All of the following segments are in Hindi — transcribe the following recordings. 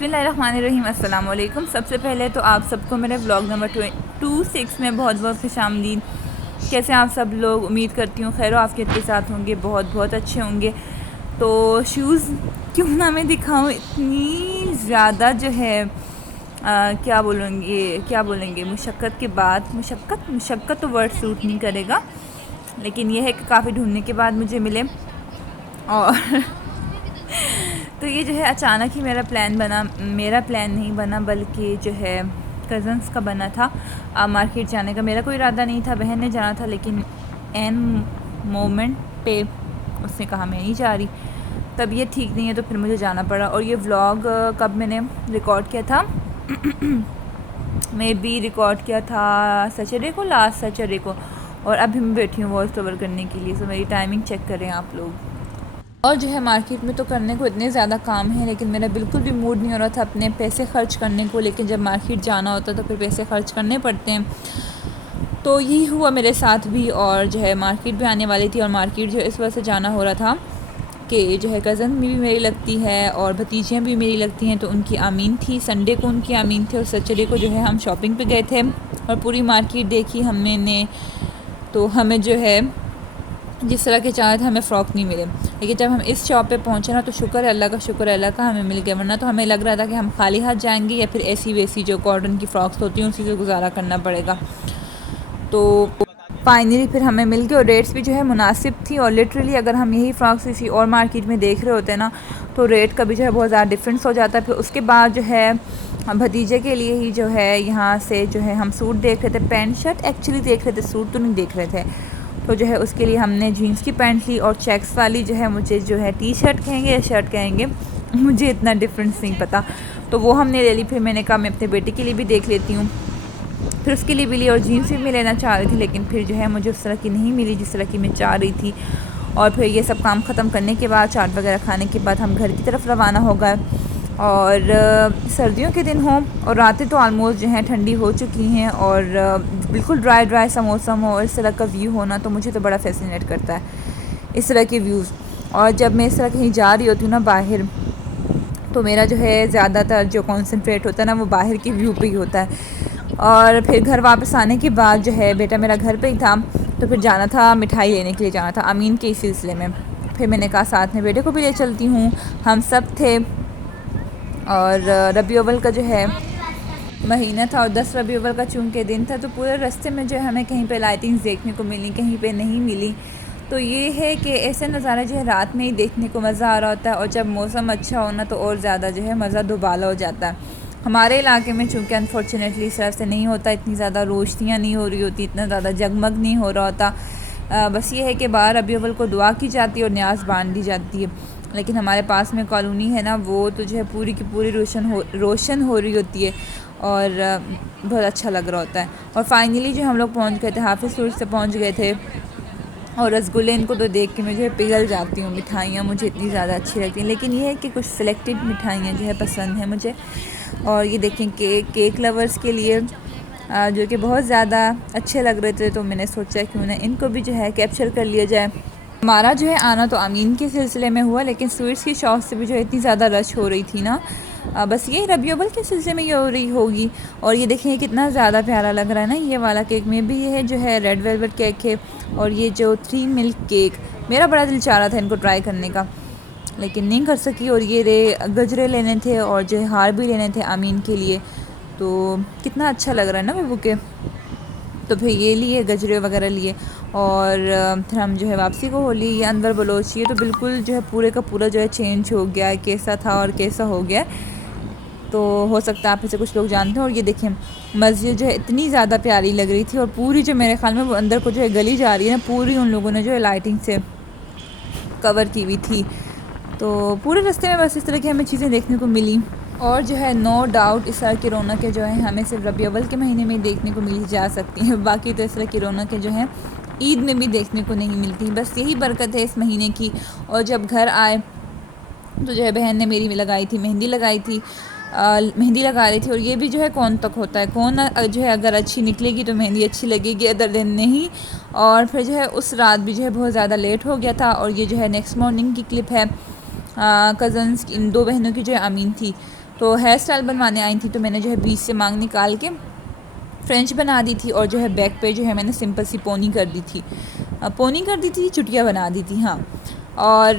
बिस्मिल्लाहिर्रहमानिर्रहीम। अस्सलाम वालेकुम। सबसे पहले तो आप सबको मेरे व्लॉग नंबर 26 में बहुत बहुत खुशामदीद। कैसे आप सब लोग? उम्मीद करती हूँ खैर आफियत के साथ होंगे, बहुत बहुत अच्छे होंगे। तो शूज़ क्यों ना मैं दिखाऊँ, इतनी ज़्यादा जो है क्या बोलेंगे मुशक्क़त के बाद, मुशक्क़त तो वर्ड सूट नहीं करेगा, लेकिन यह है कि काफ़ी ढूंढने के बाद मुझे मिले। और तो ये जो है अचानक ही मेरा प्लान नहीं बना, बल्कि जो है कज़न्स का बना था मार्केट जाने का। मेरा कोई इरादा नहीं था, बहन ने जाना था, लेकिन एन मोमेंट पे उसने कहा मैं नहीं जा रही, तबीयत ठीक नहीं है, तो फिर मुझे जाना पड़ा। और ये व्लॉग कब मैंने रिकॉर्ड किया था मैं भी रिकॉर्ड किया था सैटरडे को, लास्ट सैटरडे को। और अभी मैं बैठी हूँ वॉइस ओवर करने के लिए, तो मेरी टाइमिंग चेक करें आप लोग। और जो है मार्केट में तो करने को इतने ज़्यादा काम है, लेकिन मेरा बिल्कुल भी मूड नहीं हो रहा था अपने पैसे खर्च करने को। लेकिन जब मार्केट जाना होता तो फिर पैसे खर्च करने पड़ते हैं, तो यही हुआ मेरे साथ भी। और जो है मार्केट भी आने वाली थी, और मार्केट जो इस वजह से जाना हो रहा था कि जो है कज़न भी मेरी लगती है और भतीजियाँ भी मेरी लगती हैं, तो उनकी आमीन थी। संडे को उनकी आमीन थी, और सैटरडे को जो है हम शॉपिंग पे गए थे और पूरी मार्केट देखी हमने। तो हमें जो है जिस तरह के चाहे थे हमें फ़्रॉक नहीं मिले, लेकिन जब हम इस शॉप पे पहुंचे ना, तो शुक्र है अल्लाह का हमें मिल गया। वरना तो हमें लग रहा था कि हम खाली हाथ जाएंगे, या फिर ऐसी वैसी जो कॉटन की फ़्रॉक्स होती हैं उसी से गुजारा करना पड़ेगा। तो फाइनली फिर हमें मिल गए, और रेट्स भी जो है मुनासिब थी। और लिटरली अगर हम यही फ़्रॉक्स किसी और मार्केट में देख रहे होते ना, तो रेट का भी जो है बहुत ज़्यादा डिफरेंस हो जाता है। फिर उसके बाद जो है भतीजे के लिए ही जो है यहाँ से जो है हम सूट देख रहे थे, पैंट शर्ट एक्चुअली देख रहे थे, सूट तो नहीं देख रहे थे। तो जो है उसके लिए हमने जीन्स की पैंट ली, और चेक्स वाली जो है, मुझे जो है टी शर्ट कहेंगे या शर्ट कहेंगे, मुझे इतना डिफरेंस नहीं पता, तो वो हमने ले ली। फिर मैंने कहा मैं अपने बेटे के लिए भी देख लेती हूँ, फिर उसके लिए भी ली। और जीन्स भी मैं लेना चाह रही थी, लेकिन फिर जो है मुझे उस तरह की नहीं मिली जिस तरह की मैं चाह रही थी। और फिर ये सब काम ख़त्म करने के बाद, चाट वगैरह खाने के बाद हम घर की तरफ रवाना हो गए। और सर्दियों के दिन हों और रातें तो आलमोस्ट जो हैं ठंडी हो चुकी हैं, और बिल्कुल ड्राई सा मौसम हो और इस तरह का व्यू होना, तो मुझे तो बड़ा फैसिनेट करता है इस तरह के व्यूज़। और जब मैं इस तरह कहीं जा रही होती हूँ ना बाहर, तो मेरा जो है ज़्यादातर जो कॉन्सेंट्रेट होता है ना, वो बाहर के व्यू पे ही होता है। और फिर घर वापस आने के बाद जो है बेटा मेरा घर पे ही था, तो फिर जाना था मिठाई लेने के लिए, जाना था अमीन के सिलसिले में। फिर मैंने कहा साथ में बेटे को भी ले चलती हूँ, हम सब थे। और रबी अव्वल का जो है महीना था, और 10 रबी अव्वल का चूँकि दिन था, तो पूरे रास्ते में जो है हमें कहीं पे लाइटिंग्स देखने को मिली, कहीं पे नहीं मिली। तो ये है कि ऐसे नज़ारा जो है रात में ही देखने को मज़ा आ रहा होता है, और जब मौसम अच्छा होना तो और ज़्यादा जो है मज़ा दुबाला हो जाता है। हमारे इलाके में चूँकि अनफॉर्चुनेटली इस तरह से नहीं होता, इतनी ज़्यादा रोशनियाँ नहीं हो रही होती, इतना ज़्यादा जगमग नहीं हो रहा होता। बस ये है कि 12 रबी अव्वल को दुआ की जाती है और न्याज़ बांध दी जाती है। लेकिन हमारे पास में कॉलोनी है ना, वो तो जो है पूरी की पूरी रोशन हो रही होती है, और बहुत अच्छा लग रहा होता है। और फाइनली जो हम लोग पहुंच गए थे, हाफिज़ सूरज से पहुंच गए थे। और रसगुल्ले, इनको तो देख के मैं जो है पिघल जाती हूँ। मिठाइयाँ मुझे इतनी ज़्यादा अच्छी लगती हैं, लेकिन ये है कि कुछ सिलेक्टेड मिठाइयाँ जो है पसंद हैं मुझे। और ये देखें केक लवर्स के लिए जो कि बहुत ज़्यादा अच्छे लग रहे थे, तो मैंने सोचा क्यों ना इनको भी जो है कैप्चर कर लिया जाए। हमारा जो है आना तो अमीन के सिलसिले में हुआ, लेकिन स्वीट्स की शॉप से भी जो है इतनी ज़्यादा रश हो रही थी ना, बस ये रबी अव्वल के सिलसिले में ये हो रही होगी। और ये देखें कितना ज़्यादा प्यारा लग रहा है ना ये वाला केक। में भी ये है जो है रेड वेलवेट केक है, और ये जो 3 मिल्क केक, मेरा बड़ा दिल चाह रहा था इनको ट्राई करने का, लेकिन नहीं कर सकी। और ये गजरे लेने थे, और जो है हार भी लेने थे आमीन के लिए। तो कितना अच्छा लग रहा है ना वो बुके। तो फिर ये लिए गजरे वगैरह लिए, और फिर हम जो है वापसी को हो ली। ये अनवर बलोच, ये तो बिल्कुल जो है पूरे का पूरा जो है चेंज हो गया है, कैसा था और कैसा हो गया। तो हो सकता है आप इसे कुछ लोग जानते हैं। और ये देखें मस्जिद जो है इतनी ज़्यादा प्यारी लग रही थी, और पूरी जो मेरे ख्याल में वो अंदर को जो है गली जा रही है ना, पूरी उन लोगों ने जो है लाइटिंग से कवर की हुई थी। तो पूरे रास्ते में बस इस तरह की हमें चीज़ें देखने को मिली। और जो है नो डाउट इस तरह की रौनकें जो है हमें सिर्फ रबी अव्वल के महीने में देखने को मिल जा सकती हैं, बाकी तो इस तरह की रौनकें जो हैं ईद में भी देखने को नहीं मिलती। बस यही बरकत है इस महीने की। और जब घर आए तो जो है बहन ने मेरी लगाई थी मेहंदी मेहंदी लगा रही थी। और ये भी जो है कौन तक होता है, कौन जो है अगर अच्छी निकलेगी तो मेहंदी अच्छी लगेगी, अदर दिन नहीं। और फिर जो है उस रात भी जो है बहुत ज़्यादा लेट हो गया था। और ये जो है नेक्स्ट मॉर्निंग की क्लिप है, कज़न्स इन 2 बहनों की जो है अमीन थी। तो हेयर स्टाइल बनवाने आई थी, तो मैंने जो है बीच से मांग निकाल के फ्रेंच बना दी थी और जो है बैक पे जो है मैंने सिंपल सी पोनी कर दी थी, चुटिया बना दी थी। हाँ, और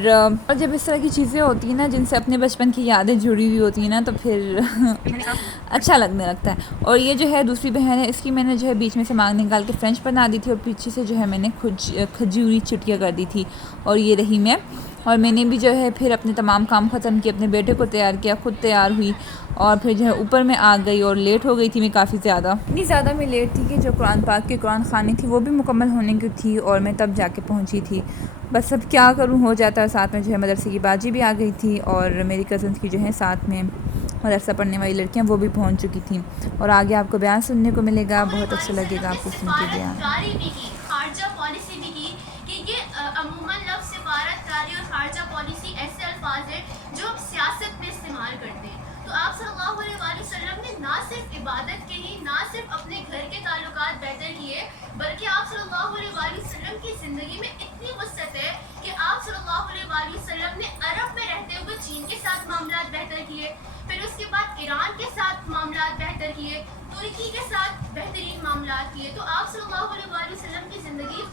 जब इस तरह की चीज़ें होती हैं ना जिनसे अपने बचपन की यादें जुड़ी हुई होती हैं ना, तो फिर अच्छा लगने लगता है। और ये जो है दूसरी बहन है, इसकी मैंने जो है बीच में से मांग निकाल के फ्रेंच बना दी थी और पीछे से जो है मैंने खजूरी चुटिया कर दी थी। और ये रही मैं, और मैंने भी जो है फिर अपने तमाम काम ख़त्म किए, अपने बेटे को तैयार किया, ख़ुद तैयार हुई और फिर जो है ऊपर मैं आ गई और लेट हो गई थी मैं काफ़ी ज़्यादा। इतनी ज़्यादा मैं लेट थी कि जो कुरान पाक की कुरान खानी थी वो भी मुकम्मल होने की थी और मैं तब जाके पहुंची थी। बस अब क्या करूं, हो जाता है। साथ में जो है मदरसे की बाजी भी आ गई थी और मेरी कज़न्स की जो है साथ में मदरसा पढ़ने वाली लड़कियां वो भी पहुंच चुकी थी। और आगे आपको बयान सुनने को मिलेगा, बहुत अच्छा लगेगा आपको सुन के बयान। खारजा पॉलिसी भी की कि ये अमूमन लफ्ज़ सिफारतकारी और खारजा पॉलिसी ऐसे अल्फाज हैं जो हम सियासत में इस्तेमाल करते हैं। तो आप सल्लल्लाहु अलैहि वसल्लम ने ना सिर्फ इबादत के ही, ना सिर्फ अपने घर के ताल्लुकात बेहतर किए, बल्कि आप सल्लल्लाहु अलैहि वसल्लम की ज़िंदगी में इतनी वसअत है कि आप सल्लल्लाहु अलैहि वसल्लम ने अरब में रहते हुए चीन के साथ मामलात बेहतर किए, फिर उसके बाद ईरान के साथ मामलात बेहतर किए, तुर्की के साथ बेहतरीन मामलात किए। तो आप सल्लल्लाहु अलैहि वसल्लम की ज़िंदगी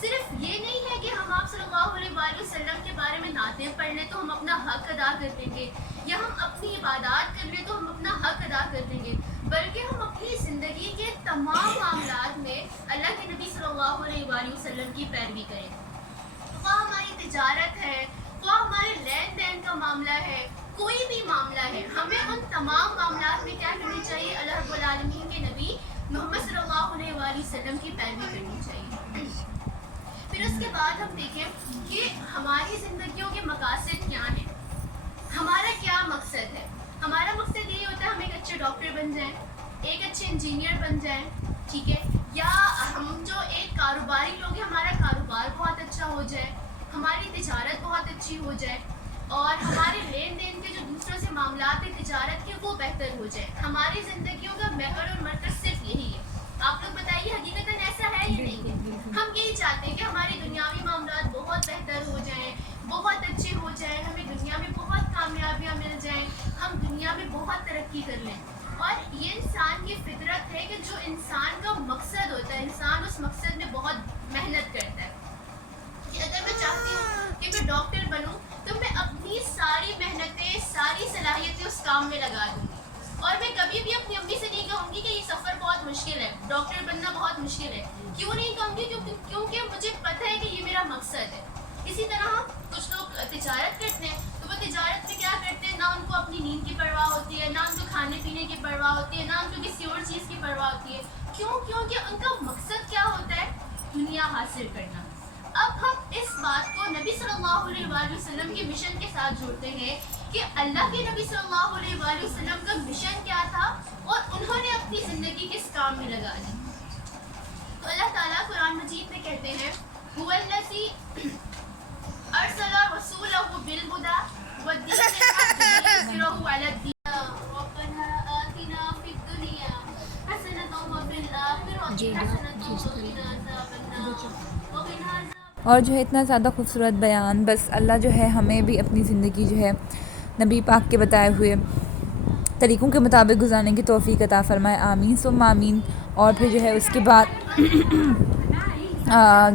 सिर्फ ये नहीं है कि हम आप सल्लल्लाहु अलैहि वसल्लम के बारे में नातें पढ़ लें तो हम अपना हक अदा कर देंगे, या हम अपनी इबादत कर लें तो हम अपना हक अदा कर देंगे, बल्कि हम अपनी ज़िंदगी के तमाम मामलात में अल्लाह के नबी सल्लल्लाहु अलैहि वसल्लम की पैरवी करें। वह हमारी तिजारत है, वह हमारे लेन देन का मामला है, कोई भी मामला है, हमें उन तमाम मामलात में क्या करनी चाहिए? अल्लाह रब्बुल आलमीन के नबी मोहम्मद सल्लल्लाहु अलैहि वसल्लम की पैरवी करनी चाहिए। फिर उसके बाद हम देखें कि हमारी ज़िंदगियों के मकासद क्या हैं, हमारा क्या मकसद है। हमारा मकसद यही होता है हम एक अच्छे डॉक्टर बन जाएं, एक अच्छे इंजीनियर बन जाएं, ठीक है, या हम जो एक कारोबारी लोग हैं हमारा कारोबार बहुत अच्छा हो जाए, हमारी तिजारत बहुत अच्छी हो जाए और हमारे लेन देन के जो दूसरों से मामलात है तिजारत के वो बेहतर हो जाए। हमारी ज़िंदगियों का महवर और मरकज़ सिर्फ यही है। आप लोग बताइए हकीकतन ऐसा है या नहीं है? हम यही चाहते हैं कि हमारी दुनियावी मामलात बहुत बेहतर हो जाएं, बहुत अच्छे हो जाएं, हमें दुनिया में बहुत कामयाबियाँ मिल जाएं, हम दुनिया में बहुत तरक्की कर लें। और ये इंसान की फितरत है कि जो इंसान का मकसद होता है, इंसान उस मकसद में बहुत मेहनत करता है। कि अगर मैं चाहती हूँ कि मैं डॉक्टर बनूँ तो मैं अपनी सारी मेहनतें, सारी सलाहियतें उस काम में लगा दूँगी। और मैं कभी भी अपनी अम्मी से नहीं कहूँगी कि ये सफ़र बहुत मुश्किल है, डॉक्टर बनना बहुत मुश्किल है। क्यों नहीं कहूँगी? क्योंकि मुझे पता है कि ये मेरा मकसद है। इसी तरह कुछ लोग तिजारत करते हैं तो वो तिजारत में क्या करते हैं, ना उनको अपनी नींद की परवाह होती है, ना उनको खाने पीने की परवाह होती है, ना उनको किसी और चीज़ की परवाह होती है। क्यों? क्योंकि उनका मकसद क्या होता है? दुनिया हासिल करना। अब हम इस बात को नबी सल्लल्लाहु अलैहि वसल्लम के मिशन के साथ जोड़ते हैं कि अल्लाह के नबी सल्लल्लाहु अलैहि वसल्लम का मिशन क्या था और उन्होंने अपनी ज़िंदगी किस काम में लगा दी। तो अल्लाह ताला कुरान मजीद में कहते हैं हुवल्लज़ी अरसला रसूलहु बिल हुदा वद्दीनिल हक़ लियुज़हिरहु अलद्दीन रब्बना आतिना फिद दुनिया हसनतन व फिल आखिरति हसनतन व क़िना अज़ाबन्नार व क़िना और जो है इतना ज़्यादा खूबसूरत बयान, बस अल्लाह जो है हमें भी अपनी ज़िंदगी जो है नबी पाक के बताए हुए तरीक़ों के मुताबिक गुजारने की तौफ़ीक़ अता फ़रमाए, आमीन सुम्मा आमीन। और फिर जो है उसके बाद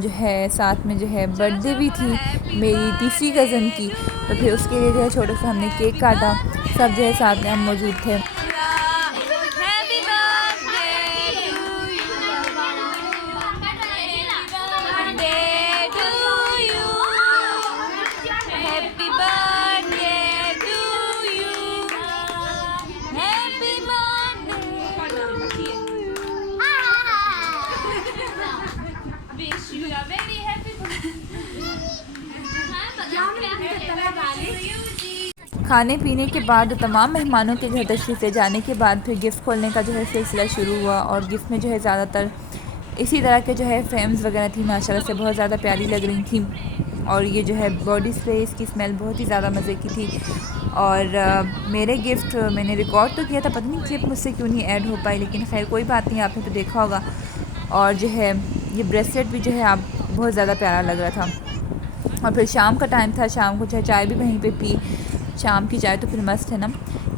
जो है साथ में जो है बर्थडे भी थी मेरी तीसरी कज़न की, तो फिर उसके लिए जो है छोटा सा हमने केक काटा, सब जो है साथ में हम मौजूद थे। खाने पीने के बाद तमाम मेहमानों के घर तशरीफ़ ले जाने के बाद फिर गिफ्ट खोलने का जो है सिलसिला शुरू हुआ और गिफ्ट में जो है ज़्यादातर इसी तरह के जो है फ्रेम्स वगैरह थी, माशाल्लाह से बहुत ज़्यादा प्यारी लग रही थी। और ये जो है बॉडी स्प्रे, इसकी स्मेल बहुत ही ज़्यादा मज़े की थी। और मेरे गिफ्ट मैंने रिकॉर्ड तो किया था, पता नहीं क्लिप मुझसे क्यों नहीं ऐड हो पाई, लेकिन खैर कोई बात नहीं, आपने तो देखा होगा। और जो है ये ब्रेसलेट भी जो है आप बहुत ज़्यादा प्यारा लग रहा था। और फिर शाम का टाइम था, शाम को जो है चाय भी वहीं पे पी, शाम की चाय तो फिर मस्त है ना।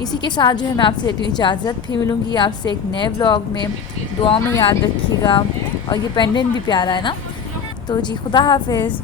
इसी के साथ जो है मैं आपसे लेती हूँ इजाज़त, फिर मिलूँगी आपसे एक नए व्लॉग में। दुआ में याद रखिएगा। और ये पेंडेंट भी प्यारा है ना, तो जी खुदा हाफिज़।